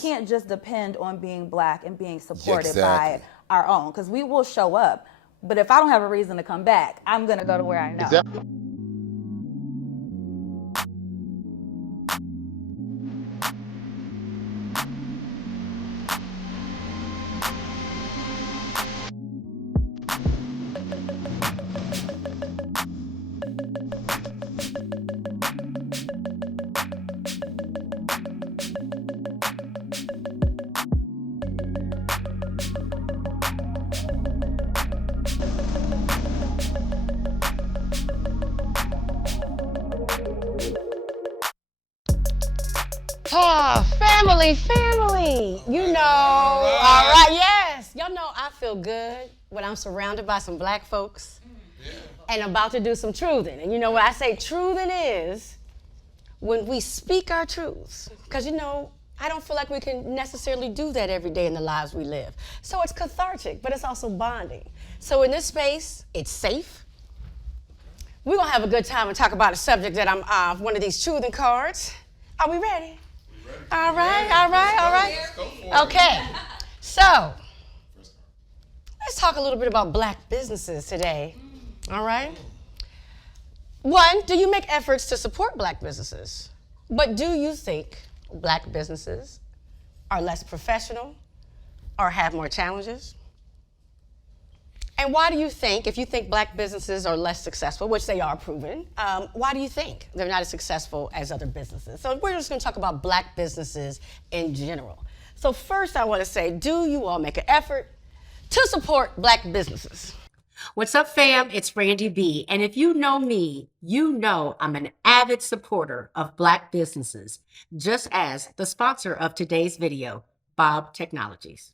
can't just depend on being Black and being supported by our own, because we will show up. But if I don't have a reason to come back, I'm going to go to where I know. Exactly. Oh, family. You know, all right, yes. Y'all know I feel good when I'm surrounded by some Black folks and about to do some truthing. And you know what I say truthing is when we speak our truths. Because you know, I don't feel like we can necessarily do that every day in the lives we live. So it's cathartic, but it's also bonding. So in this space, it's safe. We're gonna have a good time and talk about a subject that I'm one of these truthing cards. Are we ready? All right. Okay, so let's talk a little bit about Black businesses today. All right. One, do you make efforts to support Black businesses? But do you think Black businesses are less professional or have more challenges? And why do you think, if you think Black businesses are less successful, which they are proven, why do you think they're not as successful as other businesses? So we're just gonna talk about Black businesses in general. So first I wanna say, do you all make an effort to support Black businesses? What's up, fam? It's Randi B. And if you know me, you know I'm an avid supporter of Black businesses, just as the sponsor of today's video, Bob Technologies.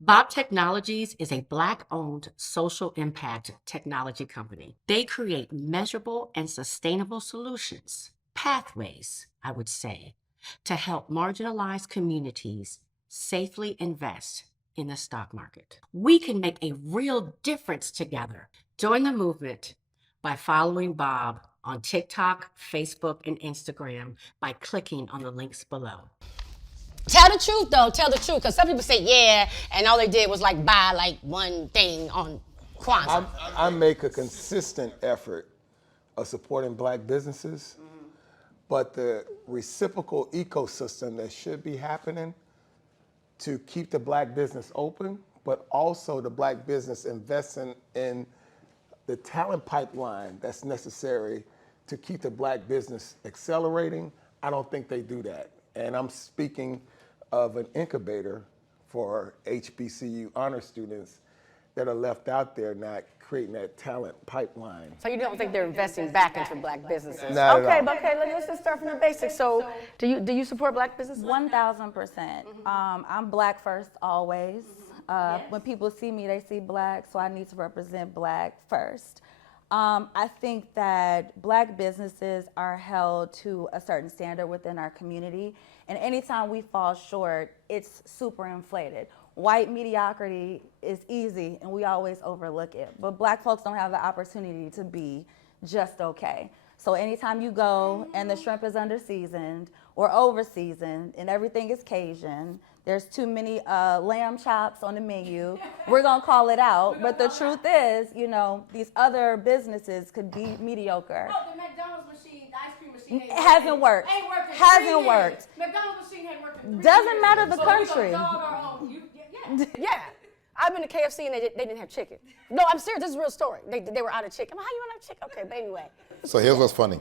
Bob Technologies is a Black-owned social impact technology company. They create measurable and sustainable solutions, pathways, I would say, to help marginalized communities safely invest in the stock market. We can make a real difference together. Join the movement by following Bob on TikTok, Facebook, and Instagram by clicking on the links below. Tell the truth, though. Tell the truth, because some people say, yeah, and all they did was like buy like one thing on Kwanzaa. I make a consistent effort of supporting Black businesses, but the reciprocal ecosystem that should be happening to keep the Black business open, but also the Black business investing in the talent pipeline that's necessary to keep the Black business accelerating, I don't think they do that. And I'm speaking of an incubator for HBCU honor students that are left out there not creating that talent pipeline. So you don't think they're investing back into Black businesses? Not Okay, at all. but okay, let's just start from the basics. So do you support Black businesses? 1000%. I'm Black first always. When people see me, they see Black, so I need to represent Black first. I think that Black businesses are held to a certain standard within our community, and anytime we fall short, it's super inflated. White mediocrity is easy, and we always overlook it, but Black folks don't have the opportunity to be just okay. So anytime you go and the shrimp is under-seasoned or over-seasoned and everything is Cajun, there's too many lamb chops on the menu, we're gonna call it out. But the truth is, you know, these other businesses could be mediocre. Oh, the McDonald's machine, the ice cream machine It hasn't worked. Ain't worked in Hasn't 3 years. worked. McDonald's machine ain't worked in 3 Doesn't years. matter the So we gonna country. dog our own. Yeah. Yeah. I've been to KFC and they didn't have chicken. No, I'm serious. This is a real story. They were out of chicken. How you out of chicken? Okay, but anyway. So here's what's funny.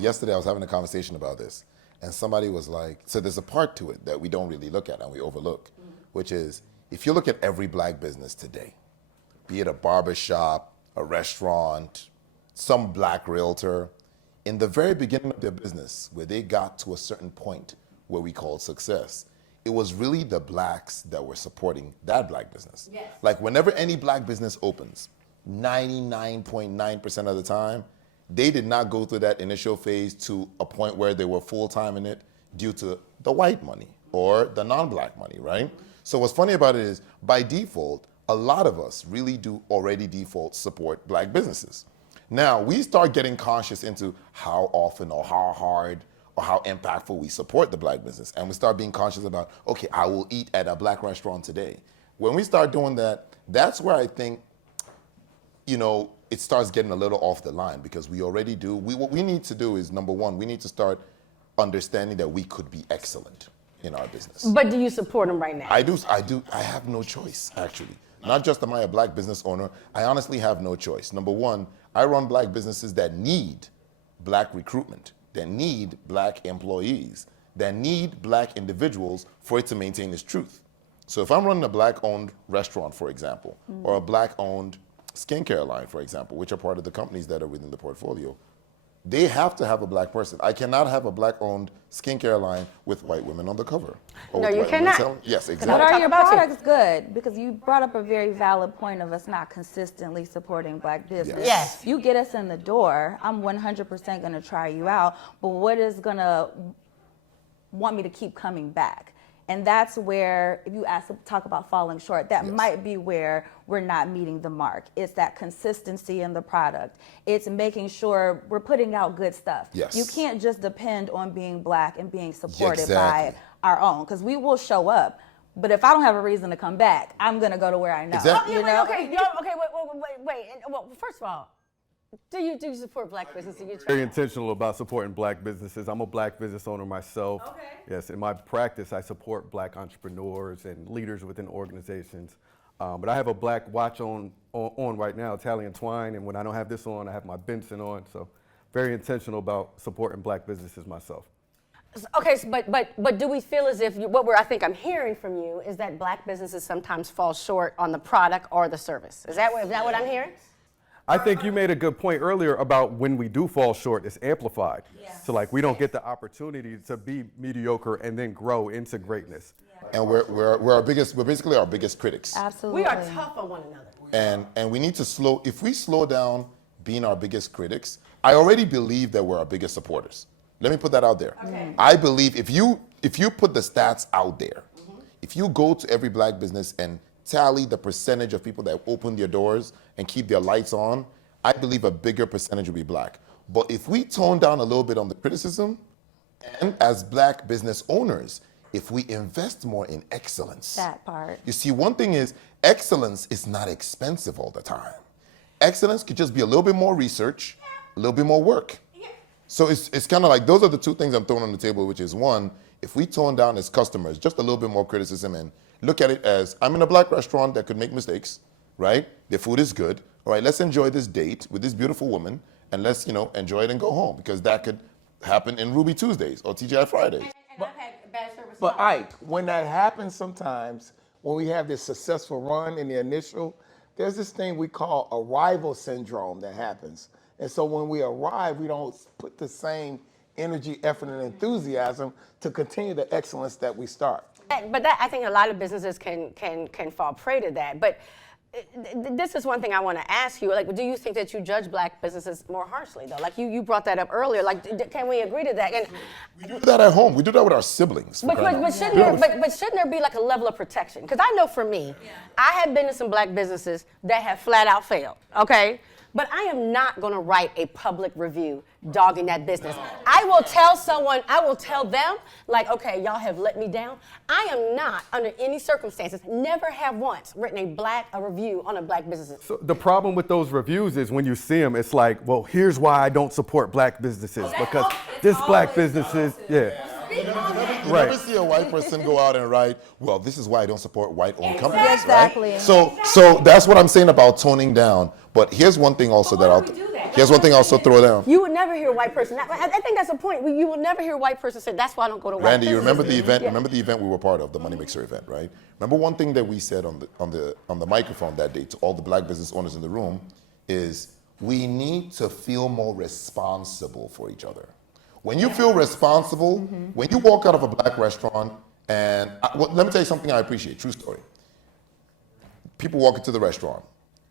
Yesterday I was having a conversation about this, and somebody was like, so there's a part to it that we don't really look at and we overlook, which is if you look at every Black business today, be it a barber shop, a restaurant, some Black realtor, in the very beginning of their business, where they got to a certain point where we call success, it was really the Blacks that were supporting that Black business. Yes. Like whenever any Black business opens, 99.9% of the time, they did not go through that initial phase to a point where they were full-time in it due to the white money or the non-Black money, right? So what's funny about it is, by default, a lot of us really do already default support Black businesses. Now, we start getting conscious into how often or how hard or how impactful we support the black business. And we start being conscious about, okay, I will eat at a black restaurant today. When we start doing that, that's where I think, it starts getting a little off the line, because we already do. What we need to do is, number one, we need to start understanding that we could be excellent in our business. But do you support them right now? I do. I have no choice, actually. Not just am I a black business owner, I honestly have no choice. Number one, I run black businesses that need black recruitment, that need black employees, that need black individuals for it to maintain its truth. So if I'm running a black-owned restaurant, for example, or a black-owned skincare line, for example, which are part of the companies that are within the portfolio, they have to have a black person. I cannot have a black-owned skincare line with white women on the cover. Or No, with you white women cannot. selling. Yes, But exactly. are your about you. products good? Because you brought up a very valid point of us not consistently supporting black business. Yes. You get us in the door, I'm 100% going to try you out, but what is going to want me to keep coming back? And that's where, if you talk about falling short, that might be where we're not meeting the mark. It's that consistency in the product. It's making sure we're putting out good stuff. Yes. You can't just depend on being black and being supported Exactly. by our own, because we will show up. But if I don't have a reason to come back, I'm going to go to where I know. Exactly. You know? Okay, wait. Well, first of all, do you support black businesses? Very intentional about supporting black businesses. I'm a black business owner myself. Okay. Yes, in my practice, I support black entrepreneurs and leaders within organizations. But I have a black watch on right now, Italian twine, and when I don't have this on, I have my Benson on. So very intentional about supporting black businesses myself. Okay, but do we feel as if I think I'm hearing from you is that black businesses sometimes fall short on the product or the service? Is that what I'm hearing? I think you made a good point earlier about when we do fall short, it's amplified. So like we don't get the opportunity to be mediocre and then grow into greatness. And we're basically our biggest critics. Absolutely. We are tough on one another. And we need to if we slow down being our biggest critics, I already believe that we're our biggest supporters. Let me put that out there. Okay. I believe if you put the stats out there, if you go to every black business and tally the percentage of people that open their doors and keep their lights on, I believe a bigger percentage will be black. But if we tone down a little bit on the criticism, and as black business owners, if we invest more in excellence. That part. You see, one thing is, excellence is not expensive all the time. Excellence could just be a little bit more research, a little bit more work. So it's kind of like, those are the two things I'm throwing on the table, which is one, if we tone down as customers, just a little bit more criticism and look at it as, I'm in a black restaurant that could make mistakes, right? The food is good. All right, let's enjoy this date with this beautiful woman and let's, enjoy it and go home, because that could happen in Ruby Tuesdays or TGI Fridays. And I've had bad service. But Ike, when that happens sometimes, when we have this successful run in the initial, there's this thing we call arrival syndrome that happens. And so when we arrive, we don't put the same energy, effort, and enthusiasm to continue the excellence that we start. But I think a lot of businesses can fall prey to that. But this is one thing I want to ask you. Like, do you think that you judge black businesses more harshly, though? Like, you brought that up earlier. Like, can we agree to that? And, We do that at home. We do that with our siblings. but shouldn't there be like a level of protection? Because I know for me, I have been in some black businesses that have flat out failed, okay? But I am not going to write a public review dogging that business. I will tell them, like, okay, y'all have let me down. I am not, under any circumstances, never have once written a review on a black business. So the problem with those reviews is when you see them, it's like, well, here's why I don't support black businesses, because this black businesses, You never see a white person go out and write, well, this is why I don't support white-owned companies, Exactly. right? So that's what I'm saying about toning down. But here's one thing also here's one thing I'll also throw down. You would never hear a white person. I think that's the point. You will never hear a white person say, that's why I don't go to white Randy, you businesses." remember the event? Yeah. Remember the event we were part of, the Money Mixer event, right? Remember one thing that we said on the microphone that day to all the black business owners in the room is, we need to feel more responsible for each other. When you feel responsible, when you walk out of a black restaurant, and let me tell you something I appreciate, true story. People walk into the restaurant,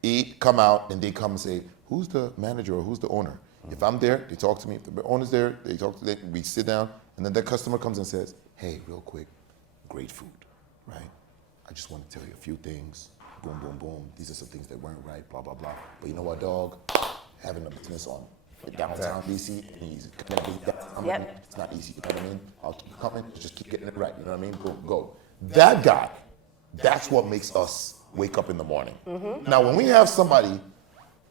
eat, come out, and they come and say, who's the manager or who's the owner? If I'm there, they talk to me. If the owner's there, they talk to me. We sit down, and then the customer comes and says, hey, real quick, great food, right? I just want to tell you a few things. Boom, boom, boom. These are some things that weren't right, blah, blah, blah. But you know what, dog? Having a business on downtown DC, and he's coming to Yep. It's not easy, you know what I mean? I'll keep coming, just keep getting it right, you know what I mean? Go. That guy, that's what makes us wake up in the morning. Now, when we have somebody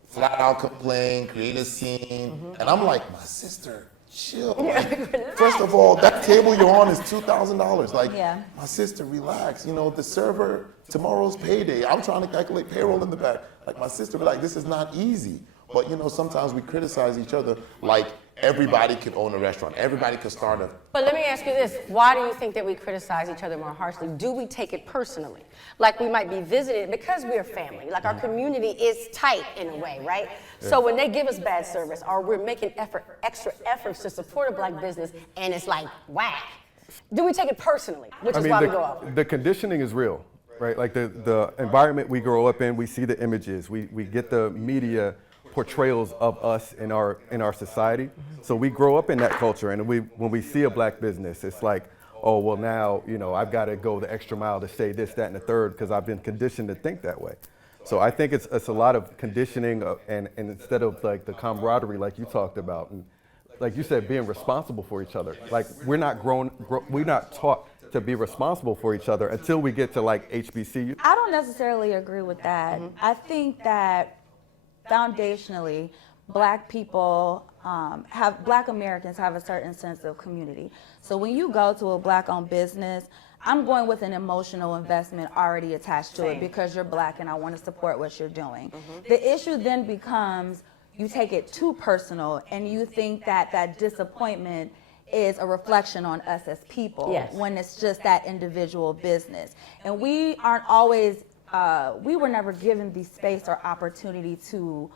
flat out complain, create a scene, and I'm like, my sister, chill. Like, first of all, that table you're on is $2,000. Like, my sister, relax. You know, the server, tomorrow's payday. I'm trying to calculate payroll in the back. Like, my sister, like, this is not easy. But, you know, sometimes we criticize each other like everybody can own a restaurant. Everybody can start a... But let me ask you this. Why do you think that we criticize each other more harshly? Do we take it personally? Like we might be visited because we're family. Like our community is tight in a way, right? Yeah. So when they give us bad service or we're making extra efforts to support a black business and it's like, whack. Do we take it personally? Which is why we go off. The conditioning is real, right? Like the environment we grow up in, we see the images. We get the media portrayals of us in our society. So we grow up in that culture, and when we see a black business, it's like, oh, well now, you know, I've got to go the extra mile to say this, that, and the third, because I've been conditioned to think that way. So I think it's a lot of conditioning, and instead of like the camaraderie like you talked about, and like you said, being responsible for each other. Like we're not taught to be responsible for each other until we get to like HBCU. I don't necessarily agree with that. I think that foundationally, black people black Americans have a certain sense of community. So when you go to a black-owned business, I'm going with an emotional investment already attached to it because you're black and I want to support what you're doing. The issue then becomes you take it too personal and you think that that disappointment is a reflection on us as people when it's just that individual business. And we aren't always we were never given the space or opportunity to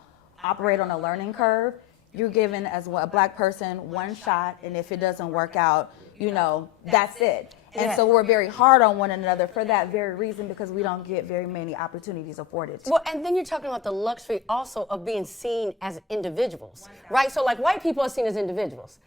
operate on a learning curve. You're given, as a black person, one shot, and if it doesn't work out, you know, that's it. And so we're very hard on one another for that very reason, because we don't get very many opportunities afforded to. Well, and then you're talking about the luxury also of being seen as individuals, right? So like white people are seen as individuals.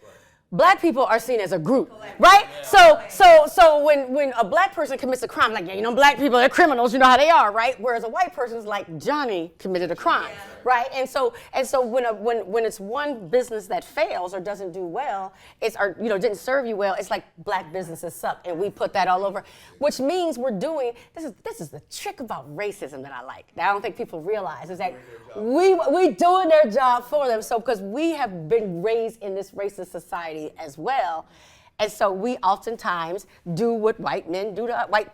Black people are seen as a group, right? So when a black person commits a crime, like, yeah, you know, black people are criminals, you know how they are, right? Whereas a white person's like, Johnny committed a crime, right? And so when it's one business that fails or doesn't do well, didn't serve you well, it's like black businesses suck, and we put that all over, which means we're doing, this is the trick about racism that I like, that I don't think people realize, is that we doing their job for them. So because we have been raised in this racist society as well, and so we oftentimes do what white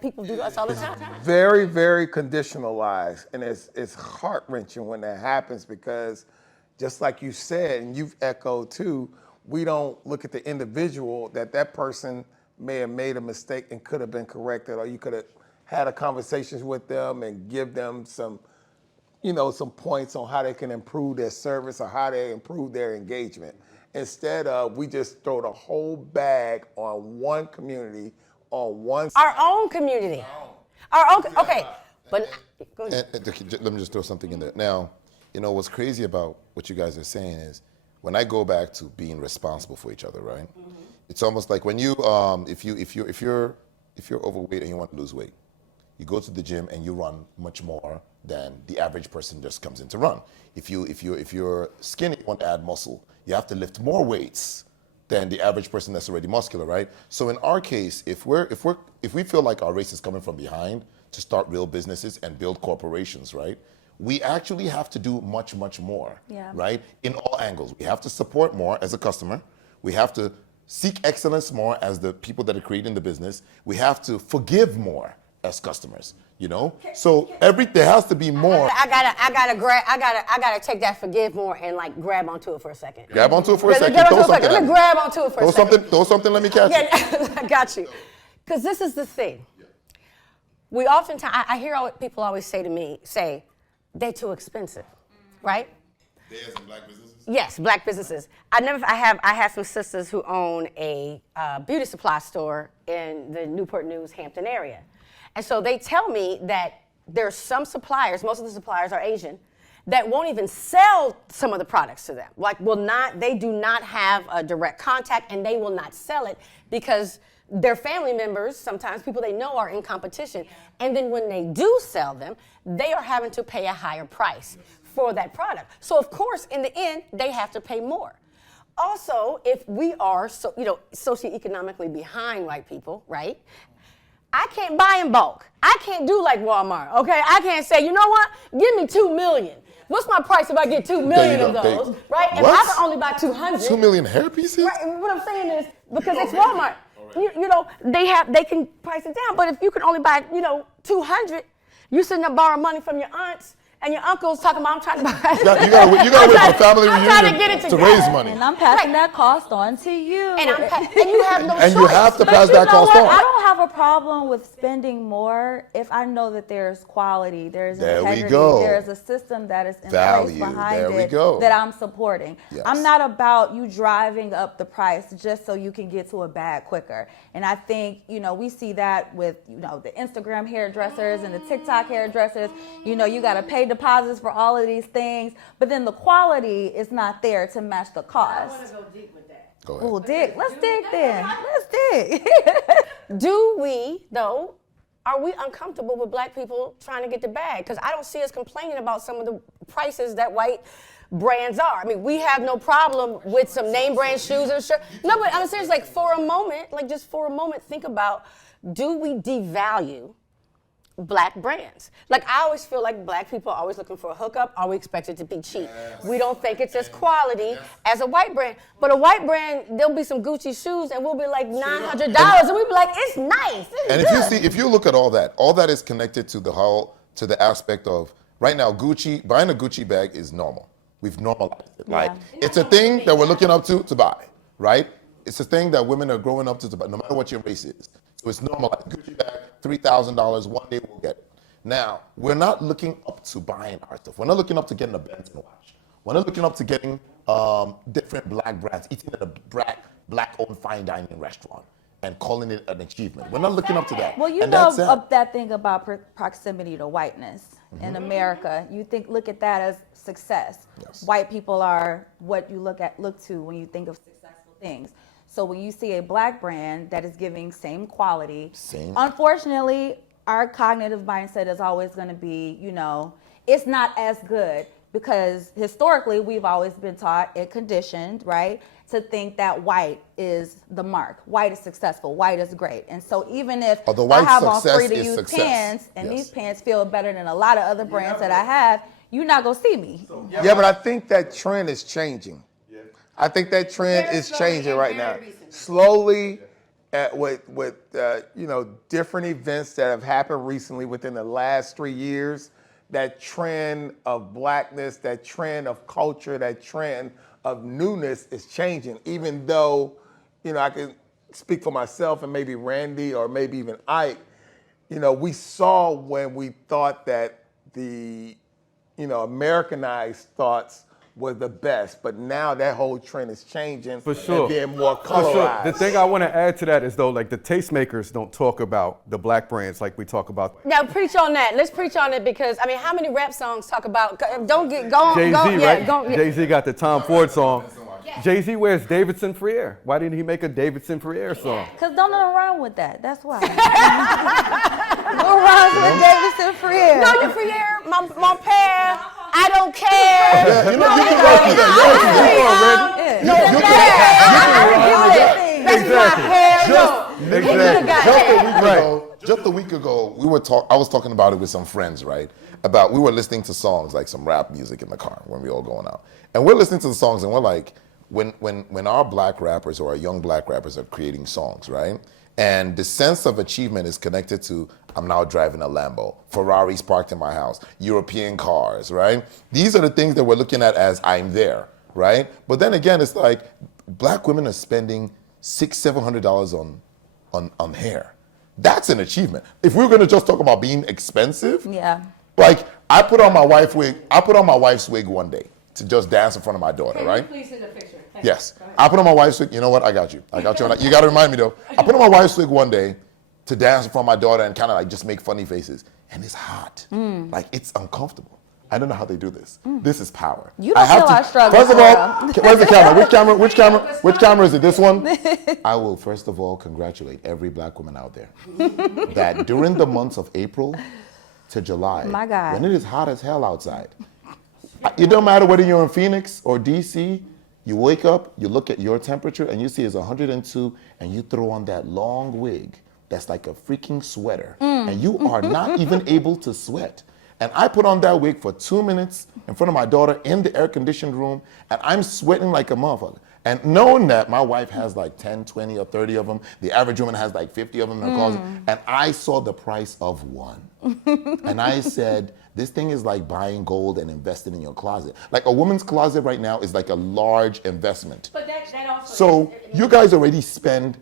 people do to us all the time. Very, very conditionalized, and it's heart-wrenching when that happens, because just like you said, and you've echoed too, we don't look at the individual, that person may have made a mistake and could have been corrected, or you could have had a conversation with them and give them some points on how they can improve their service or how they improve their engagement. Instead of, we just throw the whole bag on one community, on one... Our own community. Our own, okay. But go ahead. Let me just throw something in there. Now, you know, what's crazy about what you guys are saying is, when I go back to being responsible for each other, right? It's almost like when you, if you're overweight and you want to lose weight, you go to the gym and you run much more than the average person just comes in to run. If you're skinny, you want to add muscle, you have to lift more weights than the average person that's already muscular, right? So in our case, if we feel like our race is coming from behind to start real businesses and build corporations, right? We actually have to do much, much more, right? In all angles. We have to support more as a customer. We have to seek excellence more as the people that are creating the business. We have to forgive more as customers, you know? So there has to be more. I gotta take that forgive more and like grab onto it for a second. Grab onto it for a second. Let me grab onto it for a second. Throw something, let me catch it. I got you. Because this is the thing. We oftentimes, I hear people always say to me, they're too expensive, right? They as in black businesses? Yes, black businesses. I have some sisters who own a beauty supply store in the Newport News, Hampton area. And so they tell me that there's some suppliers, most of the suppliers are Asian, that won't even sell some of the products to them. Like they do not have a direct contact, and they will not sell it because their family members, sometimes people they know, are in competition. And then when they do sell them, they are having to pay a higher price for that product. So of course, in the end, they have to pay more. also, if we are socioeconomically behind white people, right? I can't buy in bulk. I can't do like Walmart, okay? I can't say, you know what? Give me 2 million. What's my price if I get 2 million of those, right? If I can only buy 200. 2 million hair pieces? Right, what I'm saying is, because it's Walmart, you know, they can price it down, but if you can only buy, 200, you sitting there borrowing money from your aunts, and your uncle's talking about, I'm trying to buy. You gotta wait for family I'm trying to reunion get it to raise money. And I'm passing that cost on to you. And you have no choice. And you have to pass that cost I on. don't have a problem with spending more if I know that there's quality, there's There we integrity, go. there's a system that is in Value. place behind There we it go. that I'm supporting. Yes. I'm not about you driving up the price just so you can get to a bag quicker. And I think, we see that with, the Instagram hairdressers and the TikTok hairdressers. You got to pay deposits for all of these things, but then the quality is not there to match the cost. I want to go deep with that. Go ahead. Well, dig. Let's dig then. Let's dig. Do we, though, are we uncomfortable with black people trying to get the bag? Because I don't see us complaining about some of the prices that white brands are. I mean, we have no problem with some name brand shoes and shirts. No, but I'm serious, for a moment, think about, do we devalue black brands? I always feel like black people are always looking for a hookup, or we expect it to be cheap. We don't think it's as quality as a white brand. But a white brand, there'll be some Gucci shoes and we'll be like $900 and we'll be like, it's nice. And if you look at all that is connected to the aspect of, right now, buying a Gucci bag is normal. We've normalized it. Like, it's a thing that we're looking up to buy, right? It's a thing that women are growing up to buy, no matter what your race is. So it's normalized. Gucci bag, $3,000, one day we'll get it. Now, we're not looking up to buying our stuff. We're not looking up to getting a Benz watch. We're not looking up to getting different black brands, eating at a black-owned fine dining restaurant and calling it an achievement. We're not looking up to that. Well, and that's sad. that thing about proximity to whiteness in America. You look at that as success. Yes. White people are what you look to when you think of successful things. So when you see a black brand that is giving same quality, unfortunately, our cognitive mindset is always going to be, it's not as good, because historically we've always been taught and conditioned, right, to think that white is the mark. White is successful. White is great. And so even if I have on free to use pants and these pants feel better than a lot of other brands that I have, you're not going to see me. Yeah, but I think that trend is changing. I think that trend is changing right now. Slowly, with different events that have happened recently within the last 3 years, that trend of blackness, that trend of culture, that trend of newness is changing. Even though, I can speak for myself and maybe Randy or maybe even Ike, we saw when we thought that the, Americanized thoughts was the best, but now that whole trend is changing. For sure. And being more For sure. colorized. The thing I want to add to that is, though, the tastemakers don't talk about the black brands like we talk about. Now preach on that. Let's preach on it, because how many rap songs talk about? Don't get go. Jay-Z, go, right? Yeah, go, yeah. Jay-Z got the Tom Ford song. Jay-Z wears Davidson Friere. Why didn't he make a Davidson Friere song? Because don't rhyme with that. That's why. No rhymes with Davidson Friere. No, you Friere, mon père. I don't care. You can go through that. Just a week ago, I was talking about it with some friends, right? We were listening to songs, like some rap music in the car when we all going out. And we're listening to the songs and we're like, when our black rappers or our young black rappers are creating songs, right? And the sense of achievement is connected to, I'm now driving a Lambo, Ferraris parked in my house, European cars, right? These are the things that we're looking at as I'm there, right? But then again, it's like black women are spending $600-700 on hair. That's an achievement. If we're gonna just talk about being expensive, Yeah. like I put on my wife's wig one day to just dance in front of my daughter, right? Please send a picture. Thank Yes. you. Go ahead. I put on my wife's wig. You know what? I got you. You got to remind me, though. I put on my wife's wig one day to dance in front of my daughter and kind of just make funny faces. And it's hot. Like, it's uncomfortable. I don't know how they do this. This is power. You don't feel our struggle. First of all, where's the camera? Which camera is it? This one? I will, first of all, congratulate every black woman out there that during the months of April to July, My God. when it is hot as hell outside, it don't matter whether you're in Phoenix or DC, You wake up, you look at your temperature, and you see it's 102, and you throw on that long wig that's like a freaking sweater, and you are not even able to sweat. And I put on that wig for 2 minutes in front of my daughter in the air-conditioned room, and I'm sweating like a motherfucker. And knowing that my wife has like 10, 20, or 30 of them, the average woman has like 50 of them in her closet, and I saw the price of one. And I said, this thing is like buying gold and investing in your closet. Like a woman's closet right now is like a large investment. But that also. So you guys already spend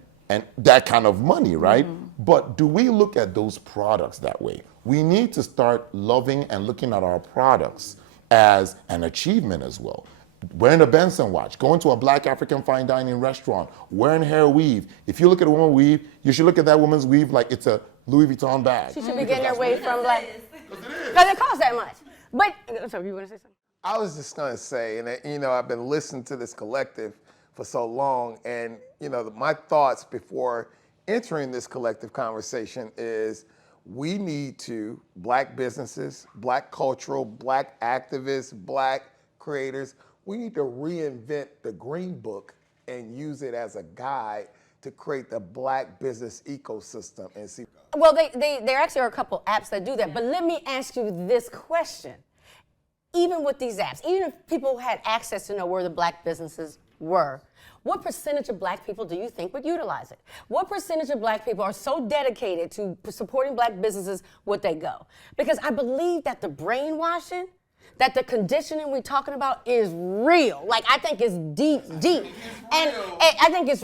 that kind of money, right? But do we look at those products that way? We need to start loving and looking at our products as an achievement as well. Wearing a Benson watch, going to a black African fine dining restaurant, wearing hair weave. If you look at a woman weave, you should look at that woman's weave like it's a Louis Vuitton bag. She should be getting her way from black. Because it costs that much. But, so you want to say something? I was just going to say, and you know, I've been listening to this collective for so long, and you know, my thoughts before entering this collective conversation is we need to, black businesses, black cultural, black activists, black creators, we need to reinvent the Green Book and use it as a guide to create the black business ecosystem and see. Well, there actually are a couple apps that do that. But let me ask you this question. Even with these apps, even if people had access to know where the black businesses were, what percentage of black people do you think would utilize it? What percentage of black people are so dedicated to supporting black businesses would they go? Because I believe that the brainwashing, that the conditioning we're talking about is real. Like, I think it's deep. And I think it's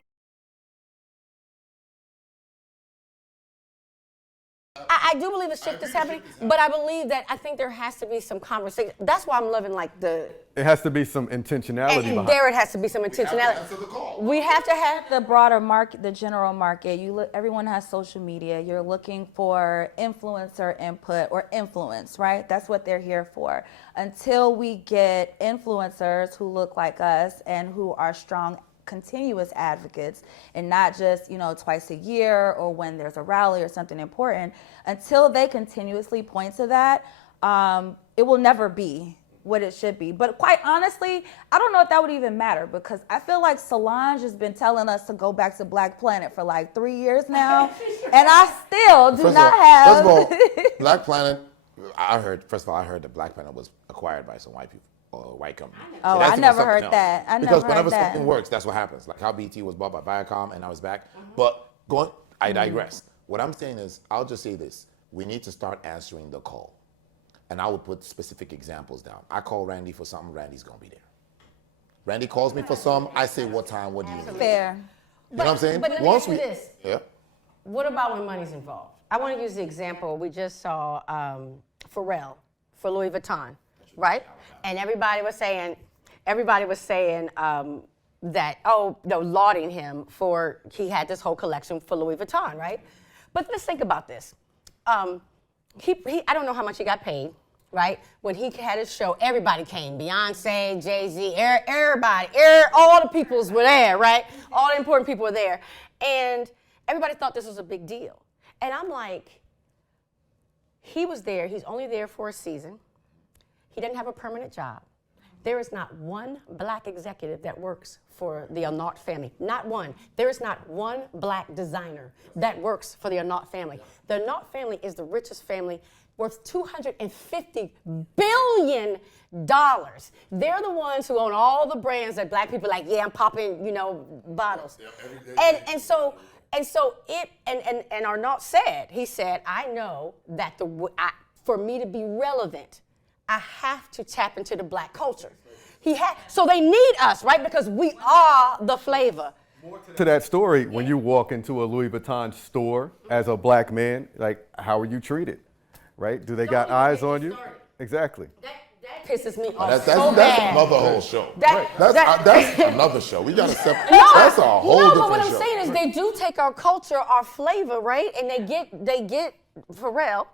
I do believe a shift is happening, but I believe that I think there has to be some conversation. That's why I'm loving like the. It has to be some intentionality behind there it has to be some intentionality. We have to have the broader market, the general market. You look, everyone has social media. You're looking for influencer input or influence, right? That's what they're here for. Until we get influencers who look like us and who are strong continuous advocates and not just, you know, twice a year or when there's a rally or something important, until they continuously point to that, it will never be what it should be. But quite honestly, I don't know if that would even matter, because I feel like Solange has been telling us to go back to Black Planet for like 3 years now, and I still do not have. First of all, Black Planet, I heard that Black Planet was acquired by some white people. Or white company. Oh, So I never heard that. Because whenever something works, that's what happens. Like how BT was bought by Viacom and now it's back. But I digress. What I'm saying is, I'll just say this. We need to start answering the call. And I would put specific examples down. I call Randy for something, Randy's gonna be there. Randy calls me for something, I say, what time, what do you need? Fair. You know what I'm saying? But let me ask you this. Yeah. What about when money's involved? I want to use the example we just saw Pharrell for Louis Vuitton, right? And everybody was saying that, lauding him for he had this whole collection for Louis Vuitton, right? But let's think about this. I don't know how much he got paid, right? When he had his show, everybody came. Beyonce, Jay-Z, everybody, all the peoples were there, right? All the important people were there. And everybody thought this was a big deal. And I'm like, he was there. He's only there for a season. He doesn't have a permanent job. There is not one black executive that works for the Arnault family. Not one. There is not one black designer that works for the Arnault family. The Arnault family is the richest family, worth $250 billion. They're the ones who own all the brands that black people are like, yeah, I'm popping, bottles. And so Arnault said, I know that for me to be relevant, I have to tap into the black culture. So they need us, right? Because we are the flavor. To that story, when you walk into a Louis Vuitton store as a black man, like, how are you treated, right? Do they got eyes on you? Exactly. That pisses me off That's so bad. another whole show. That's another show. We got to separate. That's a whole different show. But what I'm saying is they do take our culture, our flavor, right? And they get Pharrell,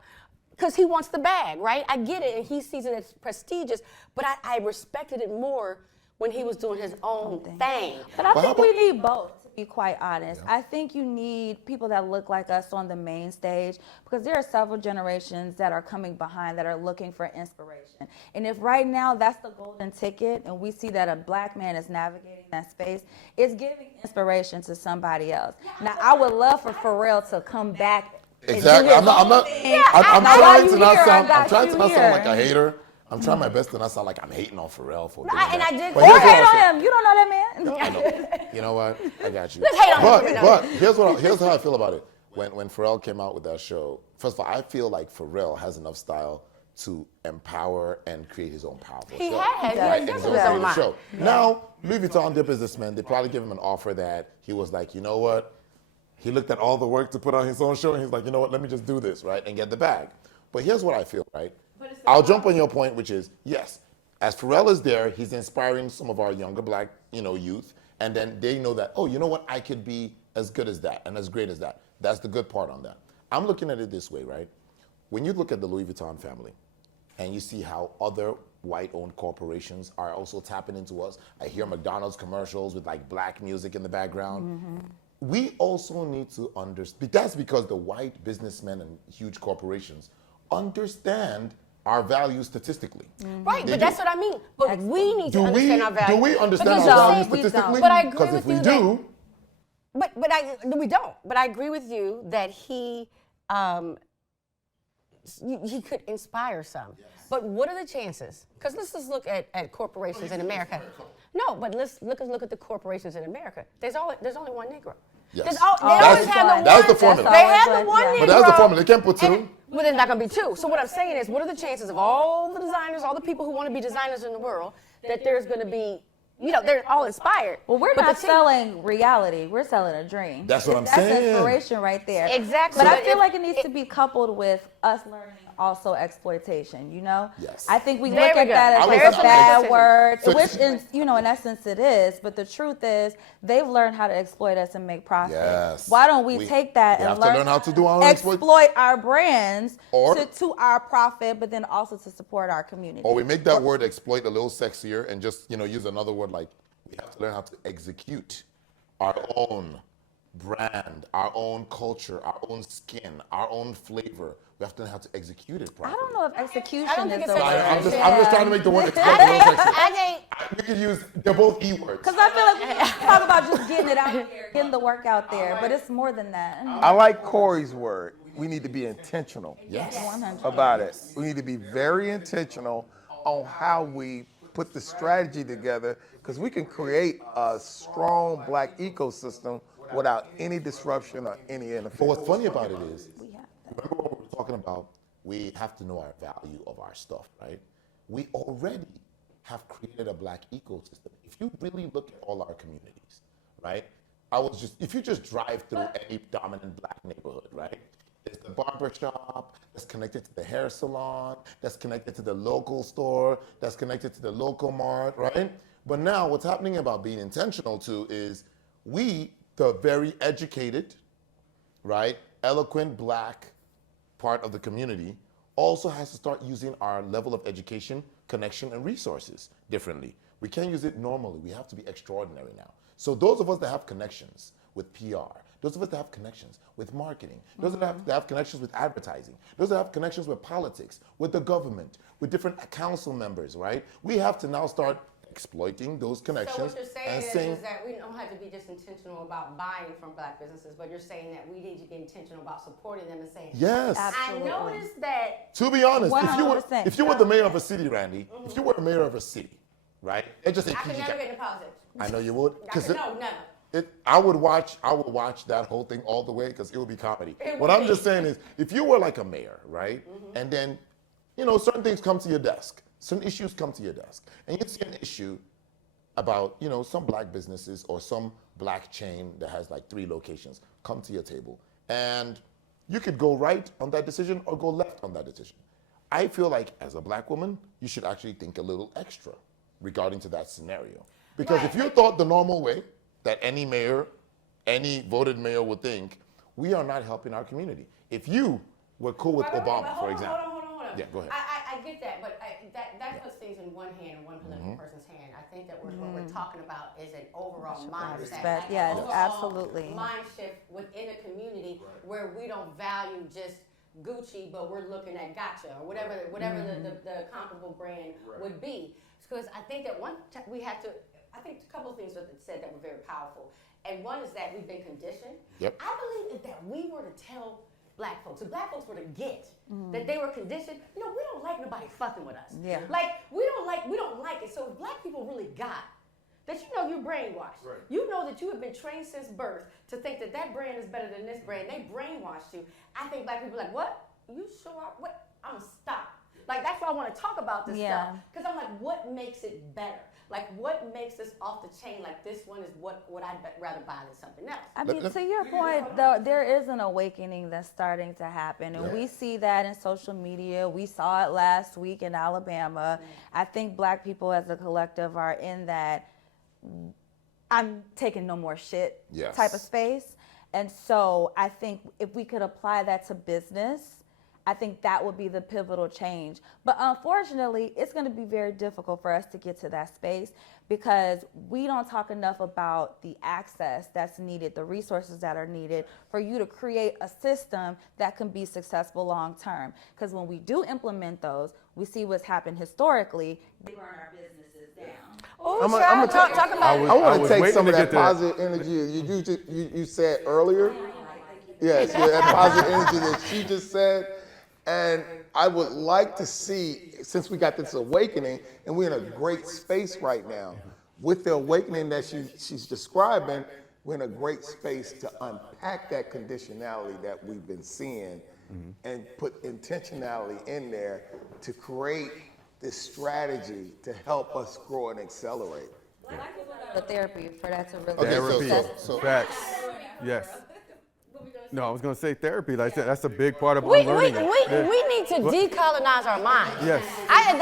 because he wants the bag, right? I get it, and he sees it as prestigious, but I respected it more when he was doing his own thing. But I think we need both, to be quite honest. I think you need people that look like us on the main stage because there are several generations that are coming behind that are looking for inspiration. And if right now that's the golden ticket and we see that a black man is navigating that space, it's giving inspiration to somebody else. Now, I would love for Pharrell to come back. Exactly. I'm trying to not sound like a hater. I'm trying my best to not sound like I'm hating on Pharrell for doing that. And I did. But Or here's what hate I'll say. on him. You don't know that man. I know. You know what? I got you. Let's hate on him. But here's how I feel about it. When Pharrell came out with that show, first of all, I feel like Pharrell has enough style to empower and create his own powerful He show. has. He Right? does And his so own the show. mind. Now, Louis Vuitton, they're businessmen. They probably give him an offer that he was like, you know what? He looked at all the work to put on his own show, and he's like, you know what? Let me just do this, right, and get the bag. But here's what I feel, right? I'll jump on your point, which is, yes, as Pharrell is there, he's inspiring some of our younger black, youth, and then they know that, oh, you know what? I could be as good as that and as great as that. That's the good part on that. I'm looking at it this way, right? When you look at the Louis Vuitton family, and you see how other white-owned corporations are also tapping into us. I hear McDonald's commercials with like black music in the background. We also need to understand, that's because the white businessmen and huge corporations understand our values statistically. Right, They but do. that's what I mean. But we need to Do understand our values. do we understand Because our you're values saying we don't. statistically? But I agree Because with if we you do, But we don't. But I agree with you that he could inspire some. But what are the chances? Because let's just look at corporations in America. No, but let's look at the corporations in America. There's only one Negro. yes. They That's- always have the that's one. the formula. They have Always the one yeah. Negro. But that's the formula. They can't put two. Well, there's not going to be two. So what I'm saying is, what are the chances of all the designers, all the people who want to be designers in the world, that there's going to be, they're all inspired. Well, we're But not the selling reality. We're selling a dream. That's what I'm That's saying. inspiration right there. Exactly. But I But feel if- like it needs to be coupled with us learning also exploitation, Yes. I think we There look we at go. that I as was like a just bad gonna say- word, So- which in essence it is, but the truth is they've learned how to exploit us and make profit. Yes. Why don't we We- take that we and have to learn how to do our own exploit our brands Or- to our profit, but then also to support our community. Or we make that word exploit a little sexier and just, use another word like we have to learn how to execute our own brand, our own culture, our own skin, our own flavor. We have to learn how to execute it I properly. don't know if execution I don't think is it's the word. I'm just trying to make the word exploit a little sexier. I think We could use, they're both E words. Because I feel like we talk about just getting it out there, getting the work out there, but it's more than that. I like Corey's word. We need to be intentional Yes. 100. about it. We need to be very intentional on how we put the strategy together because we can create a strong black ecosystem without any disruption or any But interference. what's funny about it is, We have that. remember what we were talking about? We have to know our value of our stuff, right? We already have created a black ecosystem. If you really look at all our communities, right? If you just drive through any dominant black neighborhood, right? There's the barber shop that's connected to the hair salon, that's connected to the local store, that's connected to the local mart, right? But now what's happening about being intentional too is we, the very educated, right, eloquent black part of the community also has to start using our level of education, connection, and resources differently. We can't use it normally. We have to be extraordinary now. So those of us that have connections with PR, those of us that have connections with marketing, those that have connections with advertising, those that have connections with politics, with the government, with different council members, right? We have to now start exploiting those So connections what you're and saying saying, is that we don't have to be just intentional about buying from black businesses, but you're saying that we need to be intentional about supporting them and saying, yes. Absolutely. I noticed that. To be honest, 100%. if you were the mayor of a city, Randy, if you were a mayor of a city, right? Let's just say I could PG never County. get into politics. I know you would. I could, no, never. I would watch that whole thing all the way because it would be comedy. It What would I'm be. just saying is, if you were like a mayor, right, and then, certain things come to your desk, certain issues come to your desk, and you see an issue about, some black businesses or some black chain that has like 3 locations come to your table, and you could go right on that decision or go left on that decision. I feel like as a black woman, you should actually think a little extra regarding to that scenario. Because if you thought the normal way that any mayor, any voted mayor would think, we are not helping our community. If you were cool with Obama, for example. Hold on. Yeah, go ahead. I get that, but that puts things in one hand and one political person's hand. I think that what we're talking about is an overall mindset. Respect, like yes, an overall absolutely. mind shift within a community where we don't value just Gucci, but we're looking at Gotcha or whatever the comparable brand would be. Because I think that I think a couple of things that said that were very powerful. And one is that we've been conditioned. Yep. I believe if that we were to tell black folks, if black folks were to get that they were conditioned, we don't like nobody fucking with us. Yeah. Like we don't like it. So if black people really got that, you're brainwashed. Right. You know that you have been trained since birth to think that brand is better than this brand. They brainwashed you. I think black people are like, what? You sure are? What? I'm gonna stop. Like that's why I want to talk about this stuff. Because I'm like, what makes it better? Like what makes this off the chain? Like this one is what I'd rather buy than something else. I mean, to your point, though, there is an awakening that's starting to happen, and we see that in social media. We saw it last week in Alabama. I think black people as a collective are in that I'm taking no more shit type of space. And so I think if we could apply that to business, I think that would be the pivotal change. But unfortunately, it's going to be very difficult for us to get to that space because we don't talk enough about the access that's needed, the resources that are needed for you to create a system that can be successful long term. Because when we do implement those, we see what's happened historically. They burn our businesses down. Oh, I'm talk about I want to take waiting some to of that get there. positive energy you said earlier. Yes, that positive energy that she just said. And I would like to see, since we got this awakening, and we're in a great space right now, with the awakening that she's describing, we're in a great space to unpack that conditionality that we've been seeing and put intentionality in there to create this strategy to help us grow and accelerate. The therapy for that to really Okay, be so successful. Facts. Yes. No, I was going to say therapy. Like I said, that's a big part of We unlearning it. need to decolonize our minds. Yes.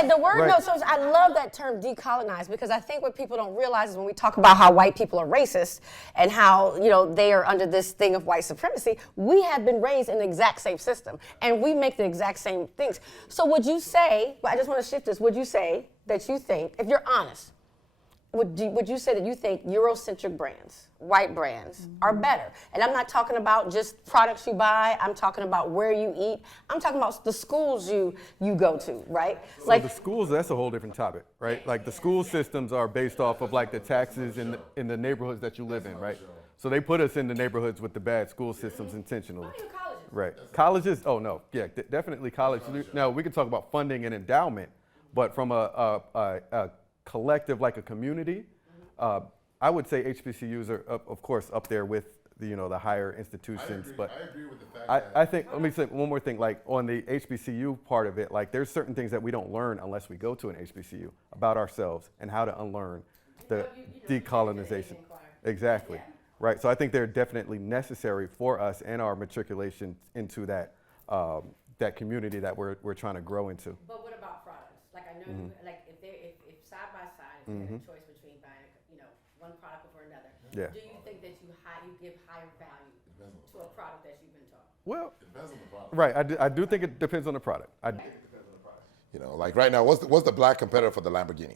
The word, Right. no, so I love that term decolonize because I think what people don't realize is when we talk about how white people are racist and how, they are under this thing of white supremacy, we have been raised in the exact same system and we make the exact same things. So would you say, I just want to shift this, would you say that you think, if you're honest, would you say that you think Eurocentric brands, white brands, are better? And I'm not talking about just products you buy. I'm talking about where you eat. I'm talking about the schools you go to, right? So the schools, that's a whole different topic, right? Like the school systems are based off of like the taxes in the neighborhoods that you live in, right? So they put us in the neighborhoods with the bad school systems intentionally. Right. Colleges, oh no, yeah, definitely college. Now we can talk about funding and endowment, but from a collective, like a community, I would say HBCUs are, of course, up there with the higher institutions. But I agree with the fact I think, let me say one more thing, like on the HBCU part of it, like there's certain things that we don't learn unless we go to an HBCU about ourselves and how to unlearn the decolonization. Exactly. Right. So I think they're definitely necessary for us and our matriculation into that that community that we're trying to grow into. But what about products? Like I know, like if side by side, if you had a choice between buying, one product over another, Yeah. do you think that you give higher value to a product that you've been taught? Well, depends on the product. right. I do think it depends on the product. Like right now, what's the black competitor for the Lamborghini?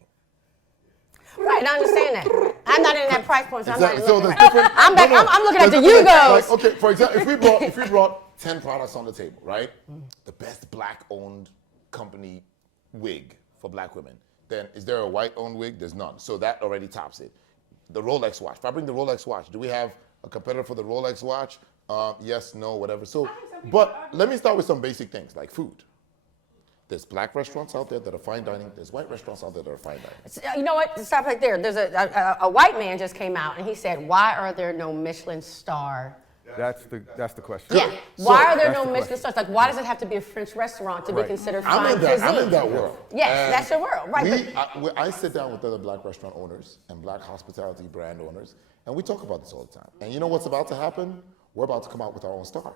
Right, I understand that. I'm not in that price point, so Exactly. I'm So not there's different. I'm looking at the There's different- Yugos. Like, okay, for example, if we brought 10 products on the table, right? The best black-owned company wig for black women. Then is there a white-owned wig? There's none. So that already tops it. The Rolex watch. If I bring the Rolex watch, do we have a competitor for the Rolex watch? Yes, no, whatever. So, but let me start with some basic things like food. There's black restaurants out there that are fine dining. There's white restaurants out there that are fine dining. You know what? Stop right there. There's a white man just came out and he said, "Why are there no Michelin star?" That's the question. Yeah. Why are there That's no the Michelin question. stars? Like, why does it have to be a French restaurant to be Right. considered I'm fine in that. cuisine? I'm in that world. Yes, And that's your world, right? I sit down with other black restaurant owners and black hospitality brand owners, and we talk about this all the time. And you know what's about to happen? We're about to come out with our own star.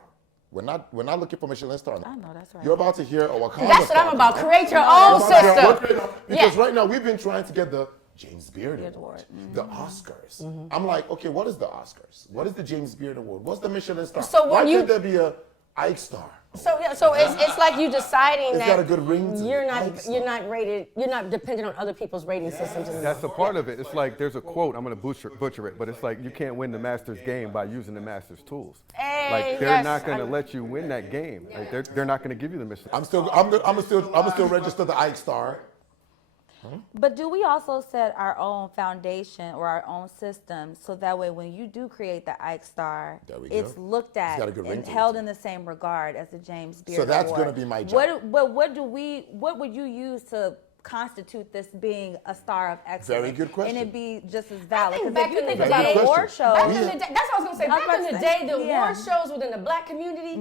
We're not looking for Michelin star. I know, that's right. You're about to hear a Wakanda That's what star I'm about. come out. Create your You're own about to hear a system. Wakanda- Because right now we've been trying to get the James Beard Award, the Oscars. I'm like, okay, what is the Oscars? What is the James Beard Award? What's the Michelin star? So when Why you- can't there be a Ike Star. So yeah, so it's like you deciding It's that got a good ring to you're it. not Ike Star. you're not dependent on other people's rating systems. That's a part of it. It's like there's a quote, I'm going to butcher it, but it's like you can't win the master's game by using the master's tools. Like they're not going to let you win that game. Like they're not going to give you the mission. I'm gonna still register the Ike Star. But do we also set our own foundation or our own system so that way when you do create the Ike Star, There we go. it's looked at got a good ring and to it, held too. in the same regard as the James Beard So that's Award? gonna be my job. What would you use to constitute this being a star of excellence? Very good question. And it be just as valid. think 'Cause back if you in the think day- about Very good award question. shows, Back in the day, that's what I was gonna say. I was Back in about the to day, say, the yeah. award shows within the black community,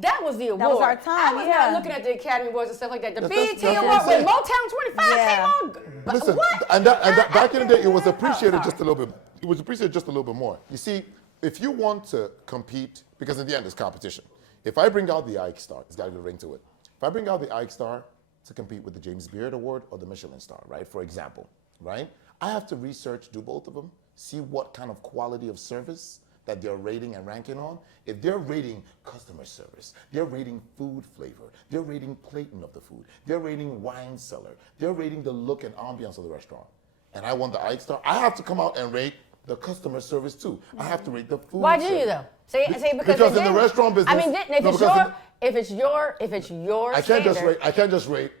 that was the award. That was our time, I was yeah. not looking at the Academy Awards and stuff like that. The That's- BET that's what Award I'm when saying. Motown 25 Yeah. came on. But Listen, what? and that back in the day, it was appreciated just a little bit. It was appreciated just a little bit more. You see, if you want to compete, because in the end, it's competition. If I bring out the Ike Star, it's got a good ring to it. If I bring out the Ike Star to compete with the James Beard Award or the Michelin Star, right? For example, right? I have to research, do both of them, see what kind of quality of service that they're rating and ranking on. If they're rating customer service, they're rating food flavor, they're rating plating of the food, they're rating wine cellar, they're rating the look and ambiance of the restaurant, and I want the Ike Star, I have to come out and rate the customer service too. I have to rate the food. Why do you service. though? See, Because it in the didn't- restaurant business, I mean, if no, it's because your, if it's your I can't just standard, rate. I can't just rate.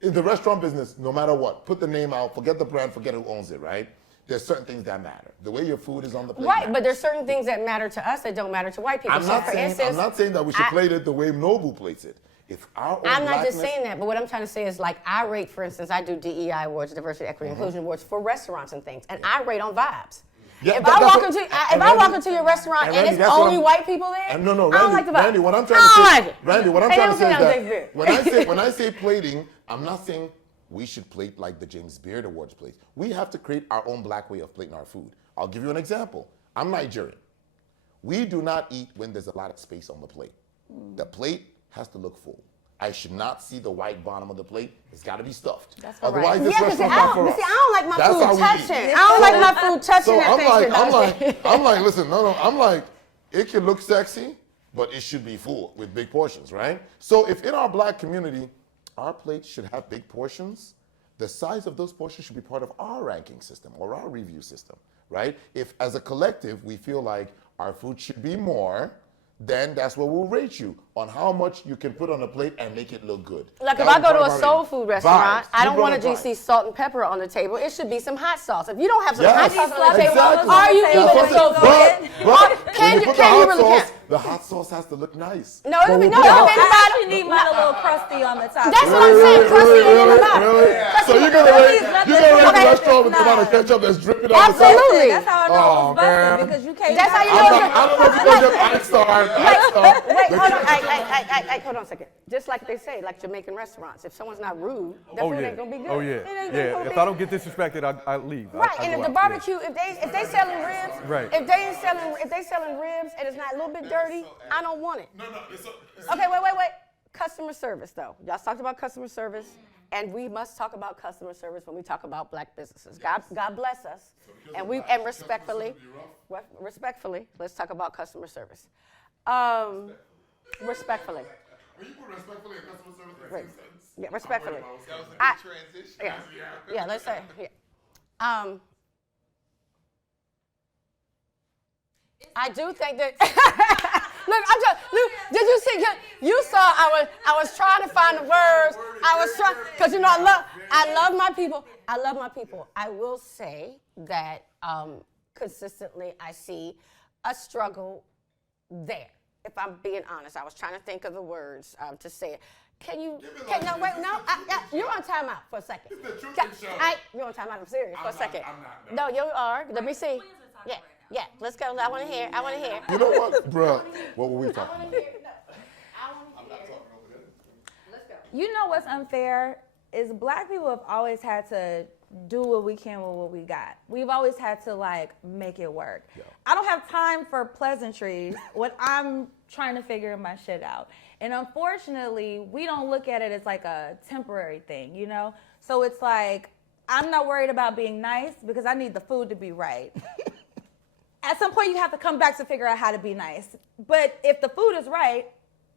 In the restaurant business, no matter what, put the name out, forget the brand, forget who owns it, right? There's certain things that matter. The way your food is on the plate. right? matters. But there's certain things that matter to us that don't matter to white people. I'm So not for saying. instance, I'm not saying that we should I- plate it the way Noble plates it. If our own I'm not just blackness- saying that, but what I'm trying to say is like I rate, for instance, I do DEI awards, diversity, equity, inclusion awards for restaurants and things, and I rate on vibes. Yeah, if that- I that's walk what- into and I walk Randy- into your restaurant and Randy, it's that's what only I'm- white people there, And no, I don't Randy, like the vibe. Randy, what I'm I trying to don't say, like it. Randy, what I'm Hey, trying to don't say say is I'm that Shakespeare. when I say plating, I'm not saying we should plate like the James Beard Awards plate. We have to create our own black way of plating our food. I'll give you an example. I'm Nigerian. We do not eat when there's a lot of space on the plate. The plate has to look full. I should not see the white bottom of the plate. It's got to be stuffed. That's Otherwise, correct. this Yeah, because restaurant's not for us. I don't like my That's how food we eat. touching. I don't like my food touching So that Thanksgiving. I'm like, listen, I'm like, it can look sexy, but it should be full with big portions, right? So if in our black community, our plates should have big portions, the size of those portions should be part of our ranking system or our review system, right? If as a collective, we feel like our food should be more, then that's where we'll rate you on how much you can put on a plate and make it look good. Like That if I was go to part a of our soul rating. food restaurant, Vibes. I You don't brought want up to just vibes. see salt and pepper on the table. It should be some hot sauce. If you don't have some Yes. hot sauce on the table, Exactly. are you That's even what a soul I'm food? saying. But Can when you- put can the you hot really sauce, count? the hot sauce has to look nice. No, But it when no, we put the it hot- depends I about actually need mine a little crusty on the top. That's what I'm saying. Crusty in the bottom. Really? So you're gonna rate the Okay. restaurant with the amount of ketchup that's dripping on the top? Absolutely. That's how I know Oh, it was busted man. because you came That's how you I know don't know if you're gonna get Ike Star. Wait, hold on. Hold on a second. Just like they say, like Jamaican restaurants, if someone's not rude, the Oh food yeah. ain't gonna be good. Oh yeah. It ain't Yeah. gonna If be- I don't get disrespected, I leave. Right, I and go if the out. barbecue, if they selling ribs, Right. if they selling ribs and it's not a little bit dirty, I don't want it. No, it's Okay, wait. Customer service though. Y'all talked about customer service, and we must talk about customer service when we talk about black businesses. God bless us, and respectfully, let's talk about customer service. Respectfully. When you put respectfully in customer service, that Right. makes sense. Yeah, respectfully. That was a good I- transition. Yeah, let's say. Yeah. I do think that. Look, did you see? You saw I was trying to find the words. I was trying because I love my people. I will say that consistently I see a struggle there. If I'm being honest, I was trying to think of the words to say it. You're on timeout for a second. It's the truth show. You're on timeout. I'm serious for a second. I'm not. No, you are. Let me see. Yeah. Let's go. I want to hear. You know what, bro? What were we talking about? You know what's unfair is black people have always had to do what we can with what we got. We've always had to like make it work. Yeah. I don't have time for pleasantries when I'm trying to figure my shit out. And unfortunately, we don't look at it as like a temporary thing, you know? So it's like, I'm not worried about being nice because I need the food to be right. At some point, you have to come back to figure out how to be nice. But if the food is right,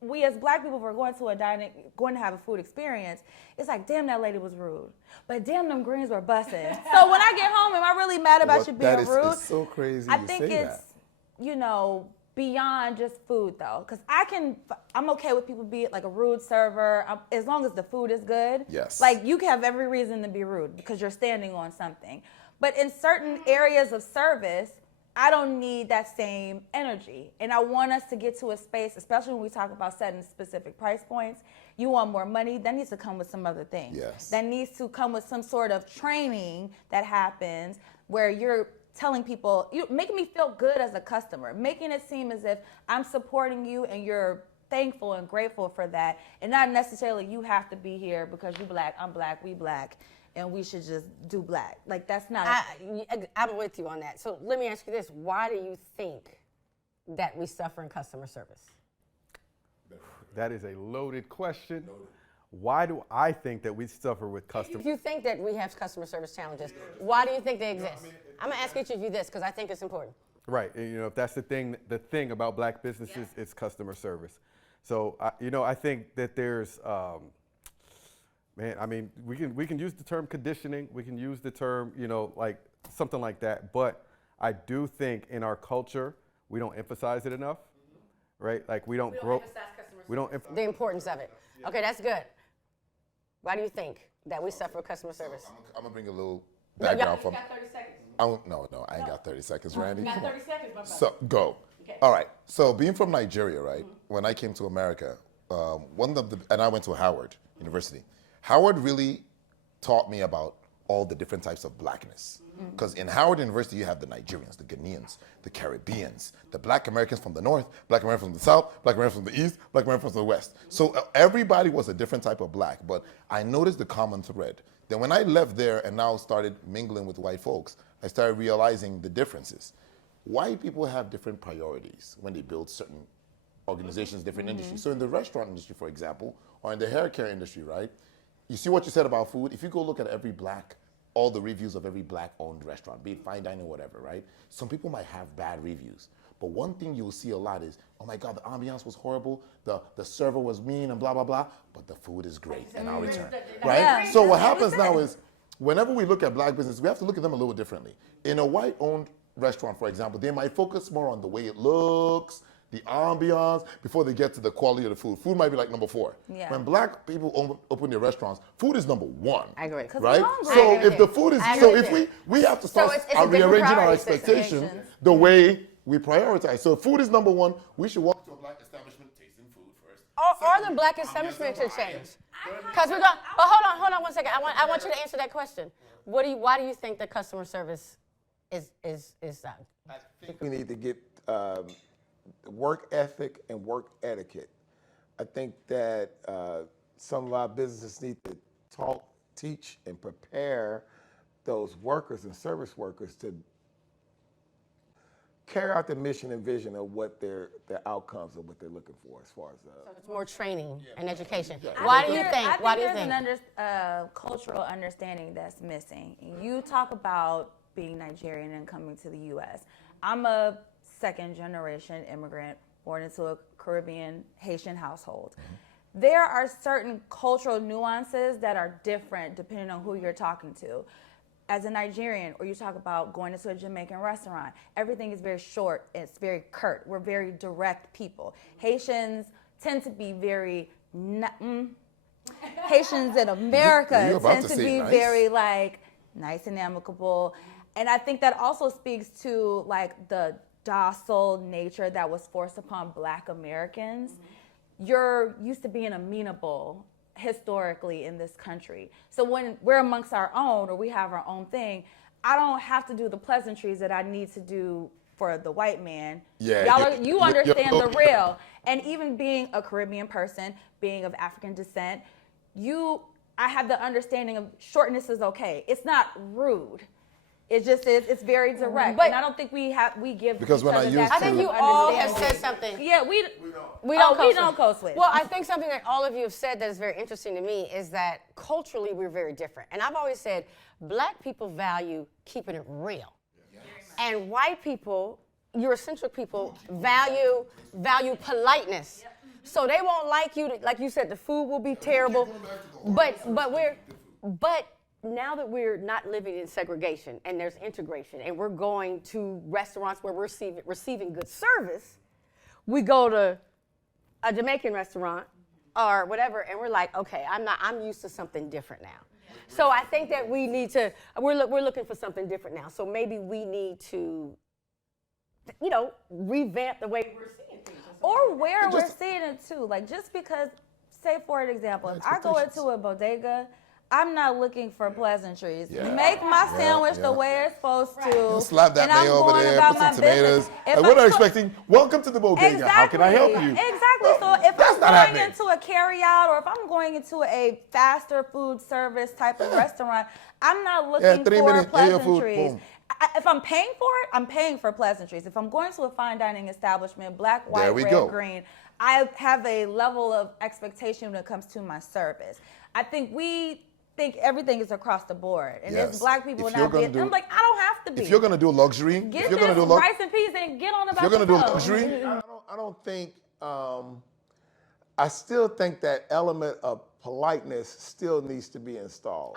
we as black people, if we're going to have a food experience, it's like, damn, that lady was rude. But damn, them greens were busting. So when I get home, am I really mad about you being rude? It's so crazy I you think say it's, that. Beyond just food though. Because I'm okay with people being like a rude server, as long as the food is good. Yes. Like you have every reason to be rude because you're standing on something. But in certain areas of service, I don't need that same energy. And I want us to get to a space, especially when we talk about setting specific price points. You want more money, that needs to come with some other things. Yes. That needs to come with some sort of training that happens where you're telling people, you making me feel good as a customer, making it seem as if I'm supporting you and you're thankful and grateful for that. And not necessarily you have to be here because you black, I'm black, we black, and we should just do black. Like that's not. I'm with you on that. So let me ask you this: why do you think that we suffer in customer service? That is a loaded question. Why do I think that we suffer with customer? If you think that we have customer service challenges, why do you think they exist? I'm gonna ask each of you this because I think it's important. Right, and, if that's the thing about black businesses, it's customer service. So I think that there's, we can use the term conditioning, we can use the term, like something like that. But I do think in our culture we don't emphasize it enough, right? Like we don't grow. We don't emphasize The importance of it. Okay, that's good. Why do you think that we suffer with customer service? I'm gonna bring a little background from. You got 30 seconds. No, I ain't got 30 seconds, Randy. You got Come on. 30 seconds, my brother. So go. Okay. All right. So being from Nigeria, right? When I came to America, and I went to Howard University. Howard really taught me about all the different types of blackness. Because in Howard University, you have the Nigerians, the Ghanaians, the Caribbeans, the black Americans from the north, black Americans from the south, black Americans from the east, black Americans from the west. So everybody was a different type of black, but I noticed the common thread. Then when I left there and now started mingling with white folks, I started realizing the differences. White people have different priorities when they build certain organizations, different industries. So in the restaurant industry, for example, or in the hair care industry, right? You see what you said about food? If you go look at all the reviews of every black-owned restaurant, be it fine dining or whatever, right? Some people might have bad reviews. But one thing you'll see a lot is, oh my God, the ambiance was horrible, the server was mean and blah, blah, blah, but the food is great and I'll return, right? Yeah. So what happens now is, whenever we look at black business, we have to look at them a little differently. In a white-owned restaurant, for example, they might focus more on the way it looks, the ambiance, before they get to the quality of the food. Food might be like number 4. Yeah. When black people open their restaurants, food is number 1. I agree. Right? hungry. So I agree if the with food is, I so agree if with we have to start it's a different rearranging our priority system. expectations the way we prioritize. So if food is number 1, we should walk to a black establishment tasting food first. Or the black establishment should change. Because we're going. But hold on 1 second. I want you to answer that question. Why do you think the customer service is I think we need to get work ethic and work etiquette. I think that some of our businesses need to teach, and prepare those workers and service workers to carry out the mission and vision of what their outcomes of what they're looking for as far as. It's more training and education. Why do you think? Why do you think? There's an cultural understanding that's missing. You talk about being Nigerian and coming to the U.S. I'm a second-generation immigrant born into a Caribbean Haitian household. There are certain cultural nuances that are different depending on who you're talking to. As a Nigerian, or you talk about going into a Jamaican restaurant, everything is very short, it's very curt. We're very direct people. Haitians tend to be very, Haitians in America tend to be very nice and amicable. And I think that also speaks to the docile nature that was forced upon Black Americans. You're used to being amenable historically in this country. So when we're amongst our own, or we have our own thing, I don't have to do the pleasantries that I need to do for the white man. Yeah, you understand the real. And even being a Caribbean person, being of African descent, I have the understanding of shortness is okay. It's not rude. It just is. It's very direct, and I don't think we give. Because when I used I think you all have said something. Yeah, we don't code switch. Well, I think something that all of you have said that is very interesting to me is that culturally we're very different. And I've always said Black people value keeping it real, and white people, Eurocentric people, value politeness. So they won't like you. Like you said, the food will be terrible. But now that we're not living in segregation and there's integration and we're going to restaurants where we're receiving good service, we go to a Jamaican restaurant or whatever, and we're like, okay, I'm used to something different now. So I think that we need to, we're looking for something different now. So maybe we need to, revamp the way we're seeing things. Or where we're seeing it too. Like, just because, say for an example, if I go into a bodega, I'm not looking for pleasantries. Yeah. Make my sandwich the way it's supposed to. Just slap that and I'm mayo over going there, about put my some tomatoes. business. If And I'm we're not so- expecting, welcome to the bodega. How can I help you? Exactly. So if That's I'm not going happening. into a carry-out or if I'm going into a faster food service type of restaurant, I'm not looking 3 for minutes, here's your food, pleasantries. boom. If I'm paying for it, I'm paying for pleasantries. If I'm going to a fine dining establishment, black, white, There we red, go. green, I have a level of expectation when it comes to my service. I think we think everything is across the board, and Yes. there's black people If you're not being. gonna do- I'm like, I don't have to be. If you're going to do luxury, Get if you're going to this do rice and peas and get on about if you're going to do yourself. luxury, I don't think, I still think that element of politeness still needs to be installed.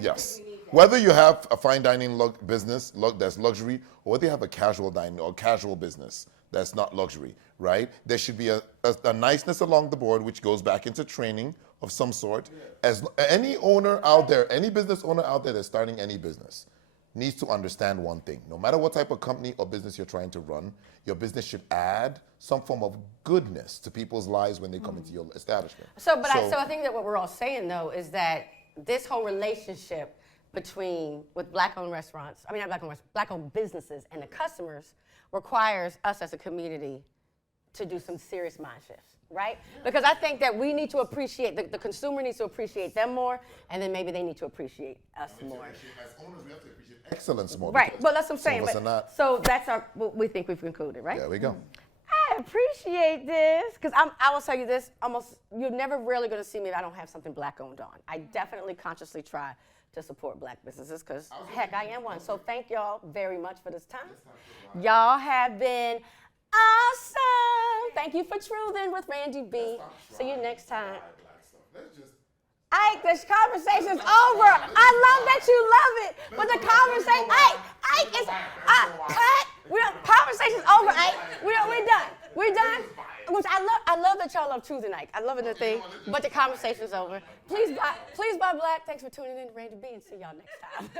yes. Whether you have a fine dining business that's luxury, or whether you have a casual dining or casual business that's not luxury, right? There should be a niceness along the board, which goes back into training of some sort. As any owner out there, any business owner out there that's starting any business needs to understand one thing. No matter what type of company or business you're trying to run, your business should add some form of goodness to people's lives when they come into your establishment. So I think that what we're all saying though is that this whole relationship with black-owned restaurants, black-owned businesses and the customers requires us as a community to do some serious mind shifts, right? Because I think that we need to appreciate, the consumer needs to appreciate them more, and then maybe they need to appreciate us more. As owners, we have to appreciate excellence more. Right, because well, that's what I'm some saying. of us are not. So that's what we think we've concluded, right? There we go. I appreciate this, because I will tell you this, you're never really going to see me if I don't have something black-owned on. I definitely consciously try to support black businesses, because heck, I am one. So thank y'all very much for this time. Y'all have been awesome. Thank you for truthing with Randi B. See you next time. Ike, this conversation's over. I love that you love it, but the conversation, Ike is cut. Conversation's over, Ike. We're done. We're done. Which I love that y'all love truth and Ike. I love it, the thing, but the conversation's over. Please buy black. Thanks for tuning in to Randi B, and see y'all next time.